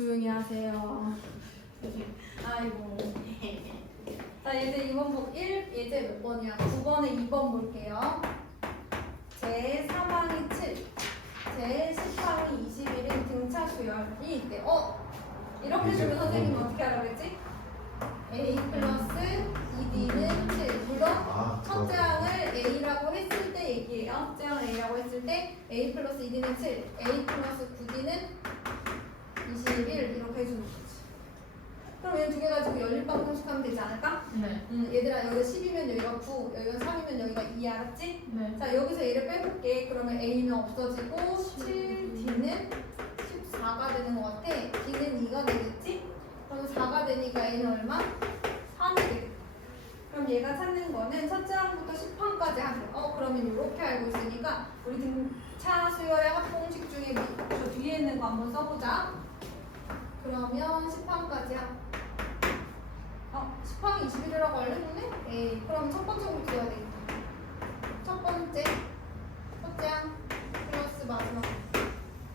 조용히 하세요. 아이고. 자, 예제 2번 복 1, 예제 몇 번이야? 9번에 2번 볼게요. 제 3항이 7, 제 10항이 21인 등차 수열이 있대. 이렇게 주면 선생님이 어떻게 하라고 했지? A 플러스 2D는 7. 물론 첫째 항을 A라고 했을 때 얘기해요. 첫째 항을 A라고 했을 때 A 플러스 2D는 7, A 플러스 9D는 21 이렇게 해주는 거지. 그럼 얘 두 개 가지고 연립방 공식하면 되지 않을까? 네. 얘들아 여기가 10이면 여기가 9, 여기가 3이면 여기가 2 알았지? 네. 자 여기서 얘를 빼볼게. 그러면 A는 없어지고 7D는 14가 되는 것 같아. D는 2가 되겠지? 그럼 4가 되니까 A는 얼마? 3이 되겠다. 그럼 얘가 찾는 거는 첫째 항부터 10항까지 하는 거. 그러면 이렇게 알고 있으니까 우리 등차 수열의 합공식 중에 저 뒤에 있는 거 한번 써보자. 그러면 10항까지 하. 10항이 21이라고 알려줬네? 에이, 그럼 첫 번째부터 해야 되겠다. 첫 번째, 첫째 항 플러스 마지막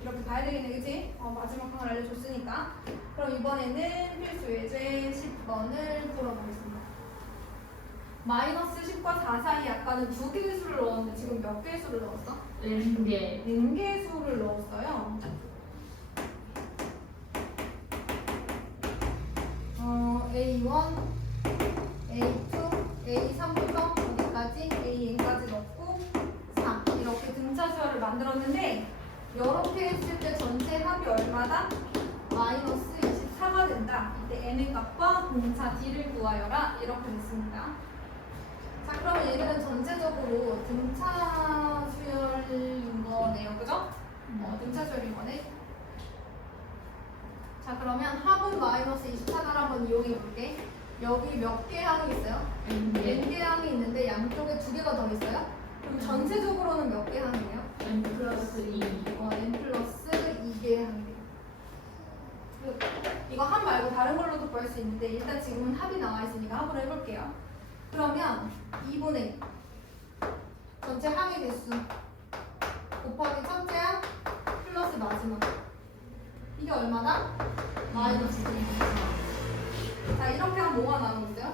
이렇게 가야 되겠네, 그치? 마지막 항을 알려줬으니까. 그럼 이번에는 필수 예제 10번을 풀어보겠습니다. 마이너스 10과 4 사이 아까는 두 개의 수를 넣었는데 지금 몇 개의 수를 넣었어? 4개. 4개의 수를 넣었어요. A1, A2, A3부터 여기까지 AN까지 넣고 4 이렇게 등차 수열을 만들었는데 이렇게 했을 때 전체 합이 얼마다? 마이너스 24가 된다. 이때 N의 값과 공차 D를 구하여라. 이렇게 됐습니다. 자, 그러면 얘들은 전체적으로 등차 수열인 거네요. 그죠? 등차 수열인 거네. 자, 그러면 합은 마이너스 24를 한번 이용해 볼게. 여기 몇 개 항이 있어요? N개 항이 있는데 양쪽에 두 개가 더 있어요? 그럼 전체적으로는 몇 개 항이에요? N 플러스 2. N 플러스 2개 항이에요. 이거 합 말고 다른 걸로도 구할 수 있는데 일단 지금은 합이 나와 있으니까 합으로 해볼게요. 그러면 2분의 전체 항의 개수 곱하기 첫째 항 플러스 마지막 이게 얼마나? 마이너스 2. 자, 이렇게 하면 뭐가 나오고 있어요?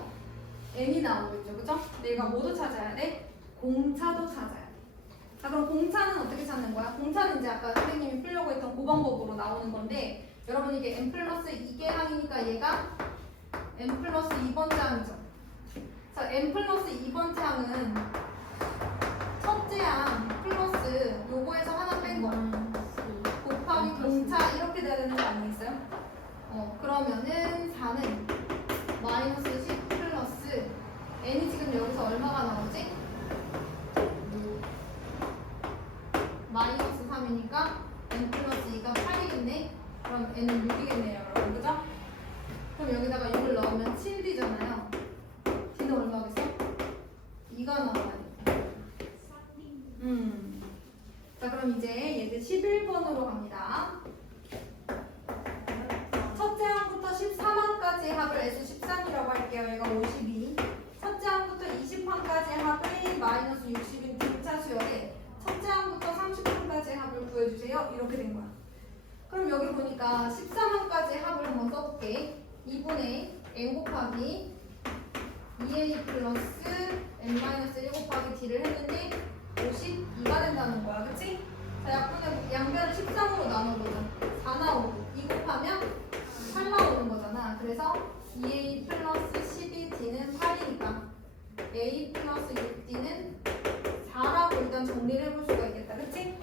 N이 나오고 있죠, 그죠? 내가 뭐도 찾아야 돼? 공차도 찾아야 돼. 자, 그럼 공차는 어떻게 찾는 거야? 공차는 이제 아까 선생님이 풀려고 했던 그 방법으로 나오는 건데 여러분 이게 N 플러스 2개 항이니까 얘가 N 플러스 2번째 항이죠. 자, N 플러스 2번째 항은 첫째 항 플러스 요거에서 하나 뺀 거야. 곱하기 공차 이렇게 돼야 되는 거 아니겠어요? 그러면은 4는 마이너스 10 플러스 N이 지금 여기서 얼마가 나오지? 마이너스 3이니까 N 플러스 2가 8이겠네? 그럼 N은 6이겠네요, 여러분. 그죠? 그럼 여기다가 6을 넣으면 7D잖아요. D는 얼마겠어? 2가 나와야 돼. 자, 그럼 이제 얘들 11번으로 갑니다. 첫째 항부터 13항까지 합을 S13이라고 할게요. 얘가 52. 첫째 항부터 20항까지 합을 마이너스 60인 등차 수열에 첫째 항부터 30항까지 합을 구해주세요. 이렇게 된 거야. 그럼 여기 보니까 13항까지 합을 한번 써볼게. 2분의 n 곱하기 2a 플러스 n-1 곱하기 d를 했는데 52가 된다는 거야. 그치? 자, 약분의 양변을 13으로 나눠보자. 4 나오고 2 곱하면 8 나오는 거잖아. 그래서 2a 플러스 12d는 8이니까 a 플러스 6d는 4라고 일단 정리를 해볼 수가 있겠다. 그치?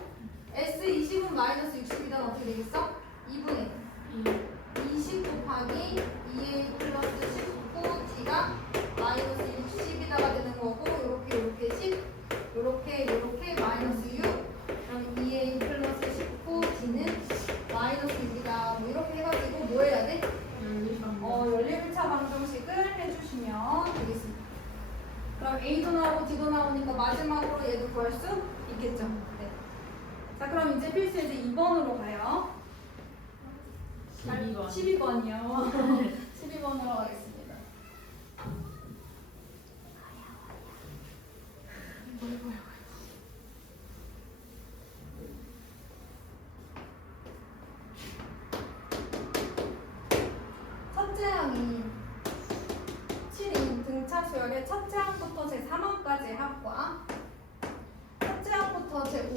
S20은 마이너스 60이다. 어떻게 되겠어? 2분의 20 곱하기 2a 플러스 19d가 마이너스 60이다가 되는 거고 요렇게 10 요렇게 마이너스 6 그럼 2a 플러스 19d는 마이너스 6이다. 뭐 이렇게 해가지고 뭐 해야 돼? 연립일차 방정식을 해주시면 되겠습니다. 그럼 A도 나오고 D도 나오니까 마지막으로 얘도 구할 수 있겠죠. 네. 자, 그럼 이제 필수 예제 2번으로 가요. 12번. 12번이요. 12번으로 가겠습니다. 뭐야.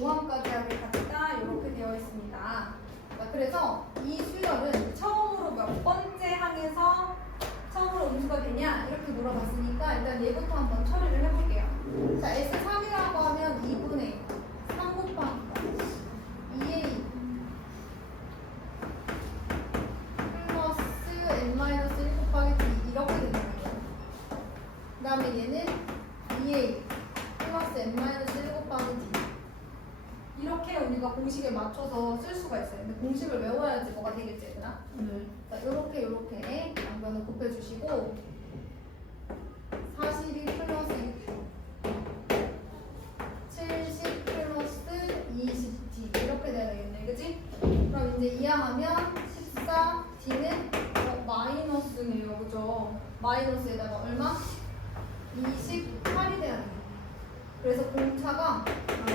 5항까지 합이 같다 이렇게 되어 있습니다. 자, 그래서 이 수열은 처음으로 몇 번째 항에서 처음으로 음수가 되냐 이렇게 물어봤으니까 일단 얘부터 한번 처리를 해볼게요. 자, S3이라고 하면 2분의 3 곱하기 2A 플러스 n-1 곱하기 d 이렇게 되는 거예요. 그 다음에 얘는 2A 플러스 n-1 곱하기 d 이렇게 우리가 공식에 맞춰서 쓸 수가 있어요. 근데 공식을 외워야지 뭐가 되겠지 얘들아? 네. 자, 요렇게 양변을 곱해주시고 42 플러스 70 플러스 20d 이렇게 돼야 되겠네, 그치? 그럼 이제 이항하면 14 d는 마이너스네요, 그죠? 마이너스에다가 얼마? 28이 돼야 돼. 그래서 공차가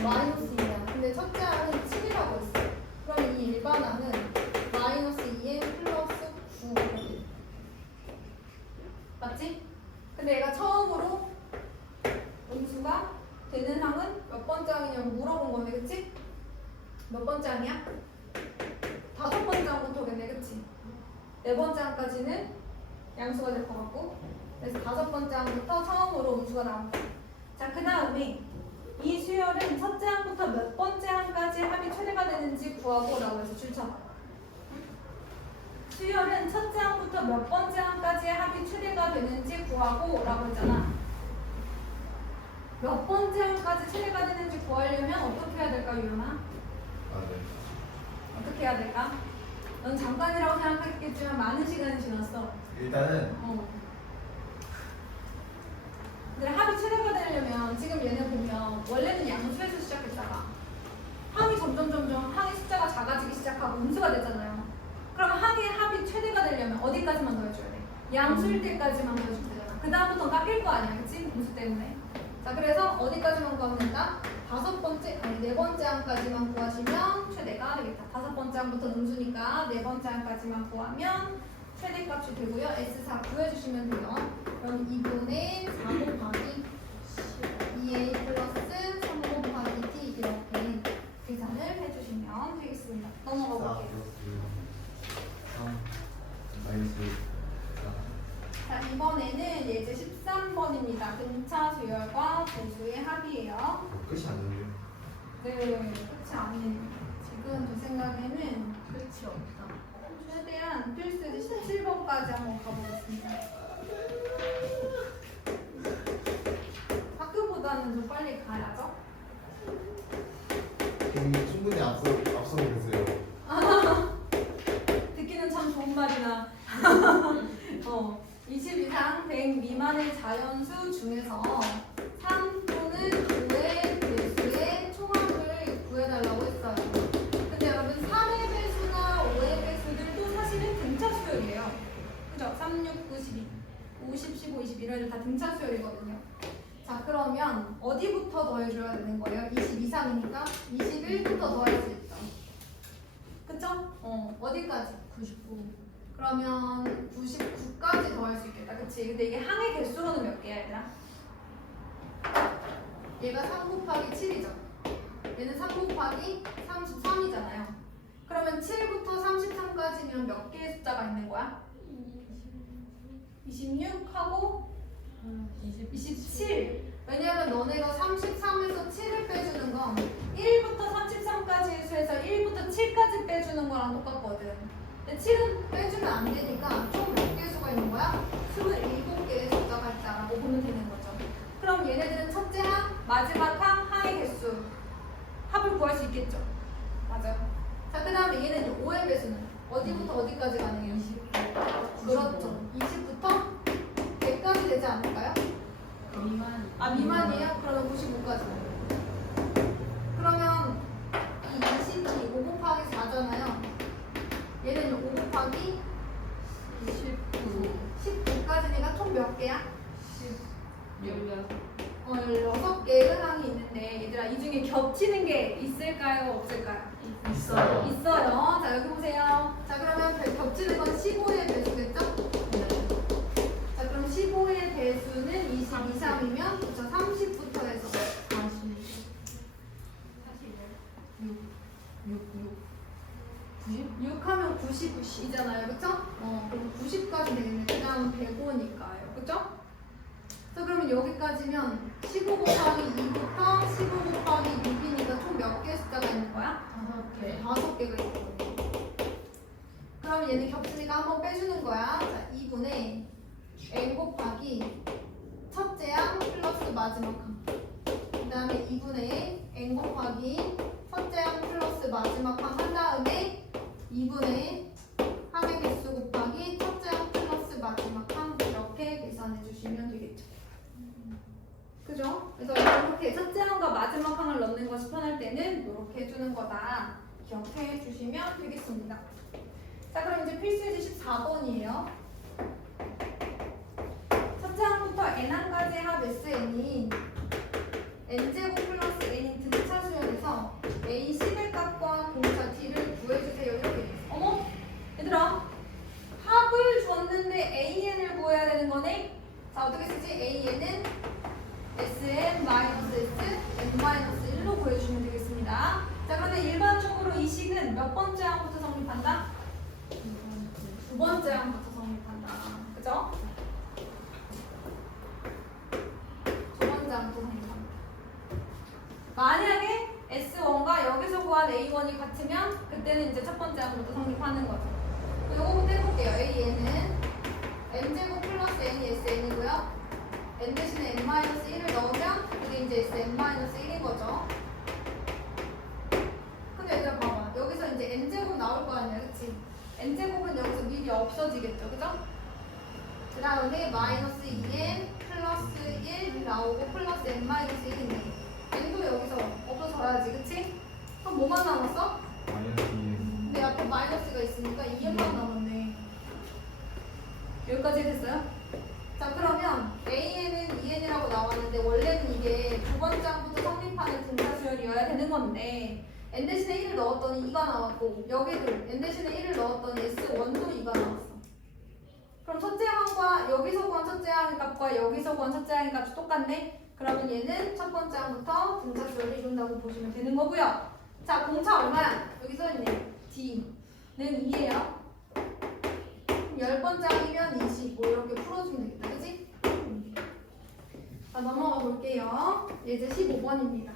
마이너스 2야. 근데 첫째 항은 7이라고 했어요. 그럼 이 일반항은 마이너스 2n 플러스 9 맞지? 근데 얘가 처음으로 음수가 되는 항은 몇 번째 항이냐고 물어본 건데, 그치? 몇 번째 항이야? 5번째 항부터겠네, 그치? 4번째 항까지는 양수가 될 것 같고, 그래서 5번째 항부터 처음으로 음수가 나온다. 자, 그 다음에 이 수열은 첫째 항부터 몇 번째 항까지 합이 최대가 되는지 구하고 라고 해서 줄쳐봐. 수열은 첫째 항부터 몇 번째 항까지 합이 최대가 되는지 구하고 라고 했잖아. 몇 번째 항까지 최대가 되는지 구하려면 어떻게 해야 될까, 유연아? 아, 네. 어떻게 해야 될까? 넌 잠깐이라고 생각했겠지만 많은 시간이 지났어. 일단은 근데 합이 최대가 되려면 지금 얘네 보면 원래는 양수에서 시작했다가 항이 점점 항의 숫자가 작아지기 시작하고 음수가 되잖아요. 그럼 항의 합이 최대가 되려면 어디까지만 더해줘야 돼? 양수일 때까지만 더해주면 되잖아. 그 다음부터는 깎일 거 아니야, 그치? 음수 때문에. 자, 그래서 어디까지만 구하면 된다? 4번째 항까지만 구하시면 최대가 되겠다. 5번째 항부터 음수니까 4번째 항까지만 구하면 최대값이 되고요. S4 구해주시면 돼요. 그럼 2분의 4 곱하기 2A 플러스 3 곱하기 D 이렇게 계산을 해주시면 되겠습니다. 넘어가 볼게요. 마이너스 자, 이번에는 예제 13번입니다. 등차 수열과 보수의 합이에요. 끝이 안 되네요. 네, 끝이 아니에요. 지금 제 생각에는 끝이 없다. 최대한 필수지 17번까지 한번 가보겠습니다. 학교보다는 좀 빨리 가야죠. 이미 충분히 앞서고 계세요. 듣기는 참 좋은 말이나 20 이상 100 미만의 자연수 중에서 3 또는 9의 배수의 총합을 구해달라고 했어요. 근데 여러분 3의 배수나 5의 배수들도 사실은 등차 수열이에요. 그죠? 3, 6, 9, 12 50, 15, 21을 다 등차 수열이거든요. 자, 그러면 어디부터 더해줘야 되는 거예요? 20 이상이니까 21부터 더할 수 있죠. 그쵸? 어디까지? 99. 그러면 99까지 더할 수 있겠다. 그치? 근데 이게 항의 개수로는 몇 개야, 얘들아? 얘가 3 곱하기 7이죠. 얘는 3 곱하기 33이잖아요. 그러면 7부터 33까지면 몇 개의 숫자가 있는 거야? 26하고 27. 왜냐면 너네가 33에서 7을 빼주는 건 1부터 33까지 해서 1부터 7까지 빼주는 거랑 똑같거든. 근데 7은 빼주면 안 되니까 총 몇 개의 수가 있는 거야? 27개의 숫자가 있다라고 보면 되는 거죠. 그럼 얘네들은 첫째 항, 마지막 항, 항의 개수 합을 구할 수 있겠죠? 맞아요. 자, 그 다음에 얘는 5의 배수는 어디부터 어디까지 가능해요? 20. 그렇죠. 20부터 100까지 되지 않을까요? 미만. 미만이에요? 그러면 95까지. 그러면 이 20이 5 곱하기 4잖아요. 얘는 5 곱하기 19까지니까 총 몇 개야? 16개의 항이 있는데 얘들아 이 중에 겹치는 게 있을까요? 없을까요? 있어요. 있어요. 자, 여기 보세요. 자, 그러면 겹치는 건 15의 배수겠죠? 자, 그럼 15의 배수는 22, 3이면 30부터 해서 40. G잖아요. 그쵸? 그럼 90까지 되겠네. 그 다음은 105니까요. 그쵸? 자, 그러면 여기까지면 15 곱하기 2부터 15 곱하기 6이니까 총 몇 개의 숫자가 있는 거야? 5개. 5개가 있거든요. 그러면 얘는 겹치니까 한번 빼주는 거야. 자, 2분의 n 곱하기 첫째 항 플러스 마지막 항. 그 다음에 2분의 n 곱하기 첫째 항 플러스 마지막 항 한 다음에 2분의 항의 개수 곱하기 첫째 항 플러스 마지막 항 이렇게 계산해 주시면 되겠죠. 그죠? 그래서 이렇게 첫째 항과 마지막 항을 넣는 것이 편할 때는 이렇게 해주는 거다. 기억해 주시면 되겠습니다. 자, 그럼 이제 필수예제 14번이에요. 첫째 항부터 n항까지 합 SN이 n제곱 플러스 n인 등차 수열에서 a 10의 값과 공차 t를 구해주세요. 이렇게 돼 있어. 어머? 얘들아, 합을 줬는데 an을 구해야 되는 거네? 자, 어떻게 쓰지? an은 sn-s, n-1로 구해주시면 되겠습니다. 자, 그런데 일반적으로 이 식은 몇 번째 항부터 성립한다? 두 번째 항부터 성립한다. 그죠? 두 번째 항부터 성립한다. 만약에 S1과 여기서 구한 A1이 같으면 그때는 이제 첫 번째 항부터 성립하는 거죠. 요거부터 해볼게요. AN은 n제곱 플러스 n이 SN이고요. n 대신에 n-1을 넣으면 그게 이제 sn-1인 거죠. 근데 얘들아 봐봐. 여기서 이제 n제곱 나올 거 아니야, 그치? n제곱은 여기서 미리 없어지겠죠, 그죠? 그 다음에 마이너스 2n 플러스 1 나오고 플러스 n-1이네. n도 여기서 없어져야지, 그치? 그럼 뭐만 남았어? 근데 앞에 마이너스가 있으니까 2n만 남았네. 여기까지 됐어요? 자, 그러면 AN은 2n이라고 나왔는데 원래는 이게 두 번째 항부터 성립하는 등차 수열이어야 되는 건데 n 대신에 1을 넣었더니 2가 나왔고 여기도 n 대신에 1을 넣었더니 S1도 2가 나왔어. 그럼 첫째 항과 여기서 구한 첫째 항의 값과 여기서 구한 첫째 항의 값이 똑같네? 그러면 얘는 첫 번째 항부터 등차 수열을 이룬다고 보시면 되는 거고요. 자, 공차 얼마야? 여기 써있네. D는 2예요. 10번째 항이면 25 이렇게 풀어주면 되겠다. 그치? 자, 넘어가 볼게요. 예제 15번입니다.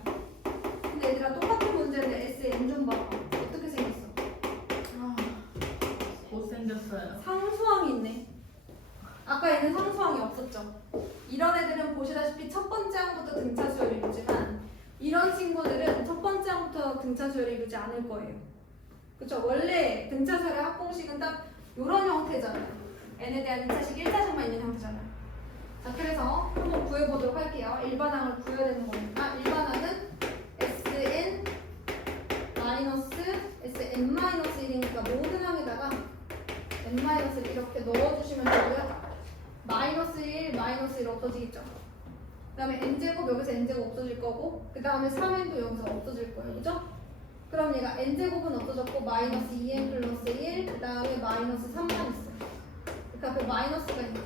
근데 얘들아 똑같은 문제인데 SN 좀 봐봐. 어떻게 생겼어? 못생겼어요. 상수항이 있네. 아까 얘는 상수항이 없었죠. 이런 애들은 보시다시피 첫 번째 항부터 등차 수열을 이루지만 이런 친구들은 첫 번째 항부터 등차 수열을 이루지 않을 거예요. 그쵸? 원래 등차 수열의 합공식은 딱 이런 형태잖아요. n에 대한 2차식 1차식만 있는 형태잖아요. 자, 그래서 한번 구해보도록 할게요. 일반항을 구해야 되는 거니까 일반항은 sn sn-1이니까 모든 항에다가 n-를 이렇게 넣어주시면 되고요. 마이너스 1 없어지겠죠. 그 다음에 n제곱 여기서 n제곱 없어질 거고 그 다음에 3n도 여기서 없어질 거예요. 그죠? 그럼 얘가 n제곱은 없어졌고 마이너스 2n 플러스 1 그 다음에 마이너스 3만 있어요. 그 앞에 마이너스가 있네.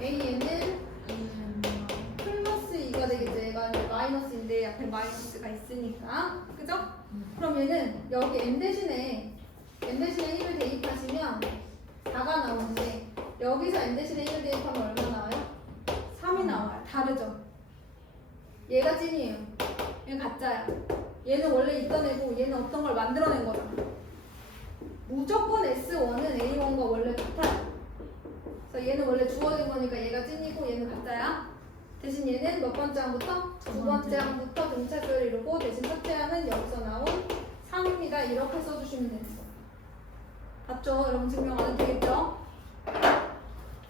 an은 플러스 2가 되겠죠. 얘가 마이너스인데 앞에 마이너스가 있으니까. 그죠? 그럼 얘는 여기 n 대신에 1을 대입하시면 4가 나오는데 여기서 n 대신에 1을 대입하면 얼마 나와요? 3이 나와요. 다르죠? 얘가 찐이에요. 얘는 가짜야. 얘는 원래 있던 애고 얘는 어떤 걸 만들어낸 거잖아. 무조건 S1은 A1과 원래 같아요. 그래서 얘는 원래 주어진 거니까 얘가 찐이고 얘는 가짜야. 대신 얘는 몇 번째 항부터? 두 번째 항부터 등차 수열을 이루고 대신 첫째 항은 여기서 나온 3입니다. 이렇게 써주시면 되는 거. 맞죠? 여러분 증명 안 해도 되겠죠?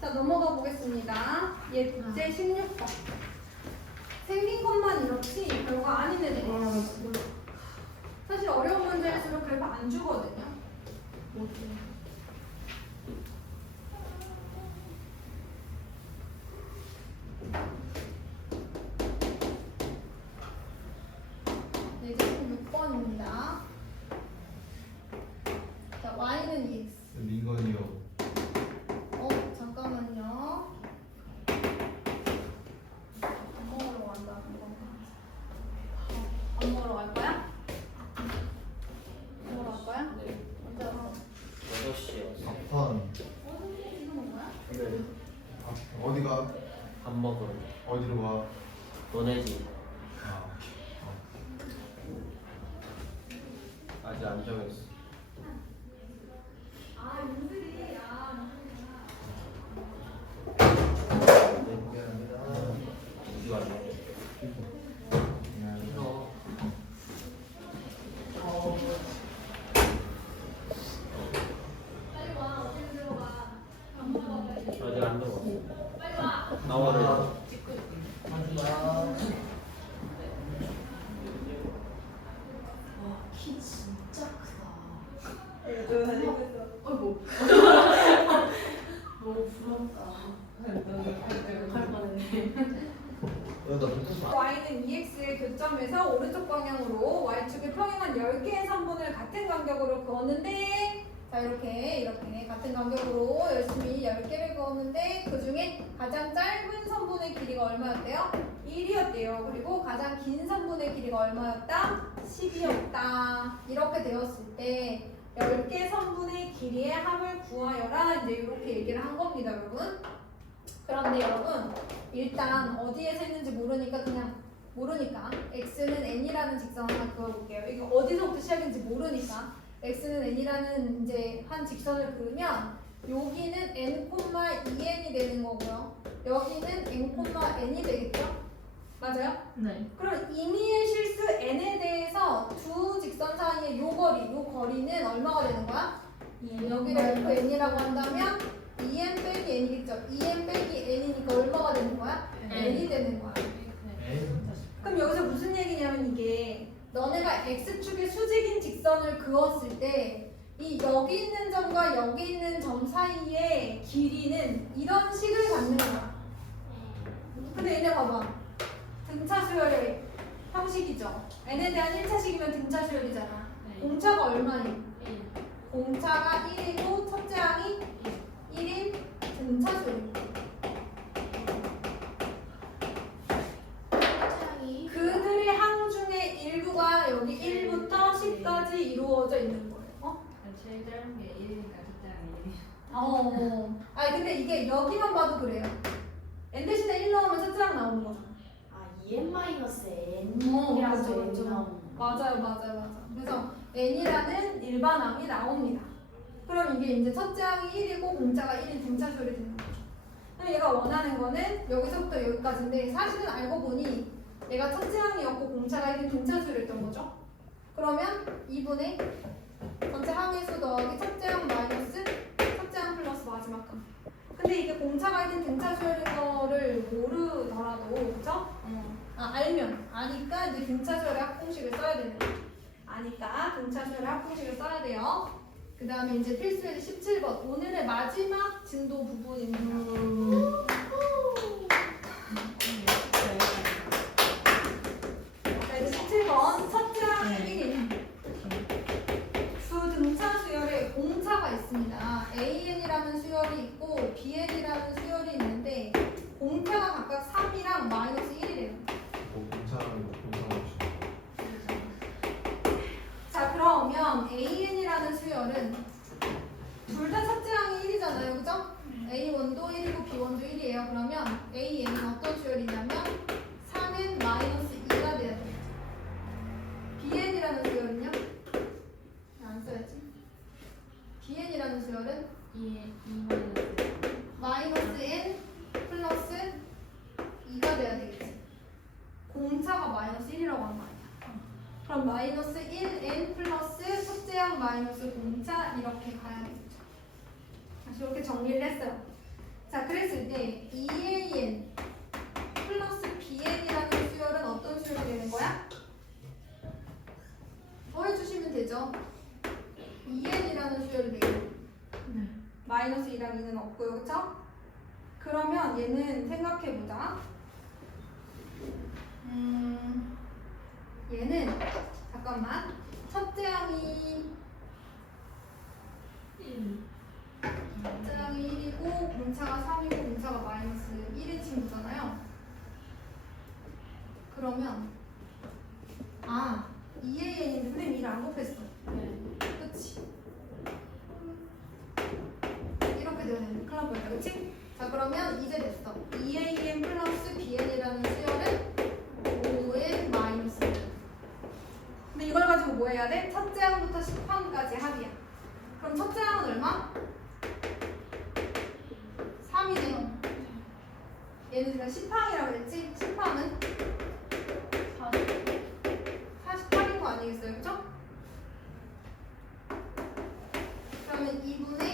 자, 넘어가 보겠습니다. 예제 16번. 생긴 것만 이렇지 별거 아닌 애들이 있어요. 사실 어려운 문제일수록 별거 안 주거든요. 예제 16번입니다. 자, y는 EX. 민건이요. 잠깐만요. 밥 먹으러 간다. 밥 먹으러 갈 거야? 먹으러 갈 거야? 네. 먼저 어디가? 밥 먹으러. 어디로 가? 너네 집. 아, 아직 안 정했어. 아 윤슬이 미안합니다. 어디 왔냐? 미안합니다. 빨리 와 어디 들어가 밥 먹어 빨리 아직 안 들어왔어. 빨리 와 나와라. 키 진짜 크다. 어이구 너무 부럽다. 할 뻔했네. 나 붙었어. y는 2x의 교점에서 오른쪽 방향으로 y축의 평행한 10개의 선분을 같은 간격으로 그었는데 자 이렇게 같은 간격으로 열심히 10개를 그었는데 그 중에 가장 짧은 선분의 길이가 얼마였대요? 1이었대요. 그리고 가장 긴 선분의 길이가 얼마였다? 10이었다. 이렇게 되었을 때 10개 선분의 길이의 합을 구하여라 이제 이렇게 얘기를 한 겁니다 여러분. 그런데 여러분 일단 어디에서 했는지 모르니까 x는 n이라는 직선 하나 그어볼게요. 이게 어디서부터 시작인지 모르니까 x는 n이라는 이제 한 직선을 그으면 여기는 n, 2n이 되는 거고요. 여기는 n, n이 되겠죠? 맞아요? 네. 그럼 임의의 실수 n에 대해서 두 직선 사이의 요 거리는 얼마가 되는 거야? 여기를 n이라고 한다면 2n 빼기 n이겠죠? 2n 빼기 n이니까 얼마가 되는 거야? n이 되는 거야. 그럼 여기서 무슨 얘기냐면 이게 너네가 x축의 수직인 직선을 그었을 때 이 여기 있는 점과 여기 있는 점 사이의 길이는 이런 식을 갖는 거야. 근데 얘네 봐봐. 등차 수열의 형식이죠. n에 대한 1차식이면 등차 수열이잖아. 공차가 얼마니? 공차가 1이고 첫째 항이 1인 등차 수열입니다. 그들의 항 중에 일부가 여기 1부터 10까지 이루어져 있는 거예요. 제일 짧은 게 1이니까 첫째랑 1이. 아니 근데 이게 여기만 봐도 그래요. n 대신에 1 넣으면 첫째 항 나오는 거잖아. 아 2n 마이너스 n. 그렇죠, 그렇죠. 맞아요. 그래서 n이라는 일반항이 나옵니다. 그럼 이게 이제 첫째 항이 1이고 공차가 1인 등차 수열이 되는 거죠. 그럼 얘가 원하는 거는 여기서부터 여기까지인데 사실은 알고 보니 얘가 첫째 항이었고 공차가 1인 등차 수열이었던 거죠. 그러면 2분의 전체 항의 수 더하기 첫째 항 마이너스 첫째 항 플러스 마지막 항. 근데 이게 공차가 1인 등차 수열인 거를 모르더라도 그죠? 아니까 이제 등차 수열의 합공식을 써야 되는 거예요. 아니까 등차 수열의 합공식을 써야 돼요. 그 다음에 이제 필수의 17번 오늘의 마지막 진도 부분입니다. 자 이제 17번 첫째 항 1인 두 등차 수열에 공차가 있습니다. AN이라는 수열이 있고 BN이라는 수열이 있는데 공차가 각각 3이랑 마이너스 1이래요. 공차랑 자 그러면 AN이라는 수열은 둘 다 첫째 항이 1이잖아요. 그죠? A1도 1이고 B1도 1이에요. 그러면 AN은 어떤 수열이냐면 3N 마이너스 2가 돼야 돼요. BN이라는 수열은요? 안 써야지. BN이라는 수열은 2 마이너스 N 플러스 2가 돼야 되겠지. 공차가 마이너스 1이라고 한 거 아니야. 그럼 마이너스 1N 플러스 첫째 항 마이너스 공차 이렇게 가야 되겠죠. 다시 이렇게 정리를 했어요. 자 그랬을 때 2AN 플러스 BN이라는 수열은 어떤 수열이 되는 거야? 더해주시면 되죠. 2N이라는 수열이 되고 마이너스 2랑 2는 없고요. 그쵸? 그러면 얘는 생각해보자. 얘는 잠깐만 첫째 항이 1이고 공차가 3이고 공차가 마이너스 1인 친구잖아요. 그러면 2AN인데 선생님 2를 안 곱했어. 그치? 이렇게 되면 큰일 날 뻔했다. 그치? 자 자 그러면 이제 됐어. 2am 플러스 bn이라는 수열은 5n 마이너스 1. 근데 이걸 가지고 뭐 해야 돼? 첫째 항부터 10항까지 합이야. 그럼 첫째 항은 얼마? 3이네. 얘는 지금 10항이라고 했지? 10항은 48인 거 아니겠어요? 그죠? 그러면 2분의